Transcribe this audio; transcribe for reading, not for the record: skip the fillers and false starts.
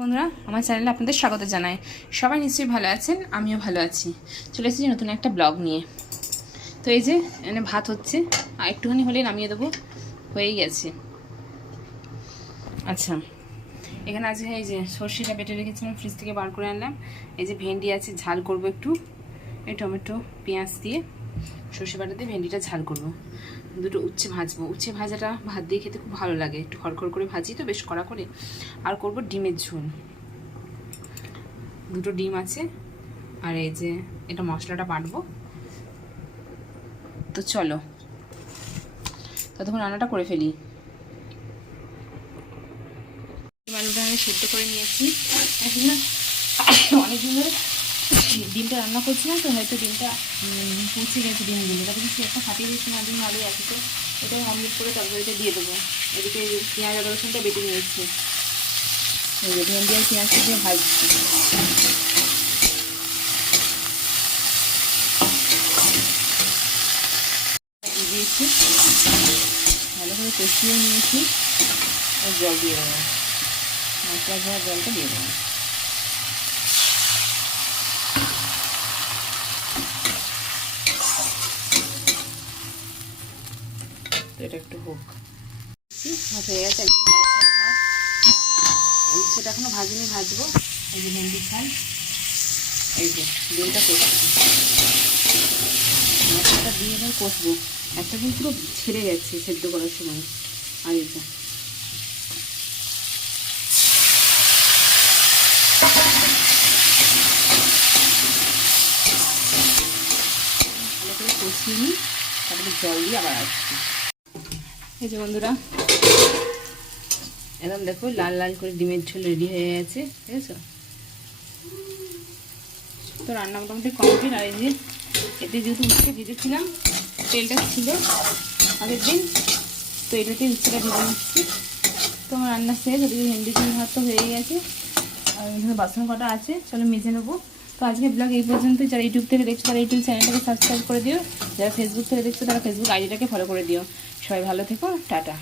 বন্ধুরা, আমার চ্যানেলে আপনাদের স্বাগত জানাই। সবাই নিশ্চয়ই ভালো আছেন, আমিও ভালো আছি। চলে এসেছি নতুন একটা ব্লগ নিয়ে। তো এই যে এখানে ভাত হচ্ছে, আর একটুখানি হলে নামিয়ে দেবো, হয়েই গেছে। আচ্ছা, এখানে আছে এই যে সর্ষেটা বেটে রেখেছিলাম, ফ্রিজ থেকে বার করে আনলাম। এই যে ভেন্ডি আছে, ঝাল করব একটু, এই টমেটো পেঁয়াজ দিয়ে সর্ষে বাটা দিয়ে ভেন্ডিটা ঝাল করব। দুটো উচ্ছে ভাজবো, উচ্ছে ভাজাটা ভাত দিয়ে খেতে খুব ভালো লাগে, একটু খড়খড় করে ভাজি তো বেশ কড়া করে। আর করব ডিমের ঝোল, দুটো ডিম আছে। আর এই যে এটা মশলাটা বাটবো। তো চলো ততক্ষণ রান্নাটা করে ফেলি। আলুটা আমি সেদ্ধ করে নিয়েছি। এখন না অনেকদিন ধরে ডিমটা রান্না করছি না, তো হয়তো ডিমটা পচে গেছে ডিমগুলো। তারপরে কিছু একটা ফাটিয়ে দিচ্ছি, না ডিম আলু আছে, তো এটাই অমলেট করে তরকারিটা দিয়ে দেবো। এদিকে পেঁয়াজ আদা রসুনটা বেটে নিয়েছি, এই যে ভেন্ডি আর পেঁয়াজটা দিয়ে ভাজছি। দিয়েছি, ভালো করে কষিয়ে নিয়েছি, আর জল দিয়ে দেবো, মশলা ধোয়া জলটা দিয়ে দেবো। তো এটা একটু হোক, ভাত হয়ে গেছে একদম। ভাত উচ্ছেটা এখনো ভাজিনি, ভাজবো। এই যে ভেন্ডি খাই, এই যে ডিমটা কষবো, মশলাটা দিয়ে এবার কষবো। একটা কিন্তু পুরো ছেড়ে গেছে সেদ্ধ করার সময়। আর এই যে ভালো করে কষিয়ে নিই, তারপরে জল দিয়ে আবার আসছি। এই যে বন্ধুরা, একদম দেখো লাল লাল করে ডিমের ঝোল রেডি হয়ে গেছে, ঠিক আছে? তো রান্না মোটামুটি কমপ্লিট। আর এই যে এতে যেহেতু উচ্ছে ভেজেছিলাম, তেলটা ছিল আগের দিন, তো এটাতে উচ্ছেটা ভেজে নিচ্ছি। তো আমার রান্না শেষ। ওদিকে ভেন্ডি ঝোল ভাত তো হয়ে গেছে, আর এখানে বাসন কটা আছে, চলো মেজে নেবো। তো আজকে ব্লগ এই পর্যন্তই। যারা ইউটিউব থেকে দেখছো তারা ইউটিউব চ্যানেলটাকে সাবস্ক্রাইব করে দিও, যারা ফেসবুক থেকে দেখছো তারা ফেসবুক আইডিটাকে ফলো করে দিও। সবাই ভালো থেকো, টাটা।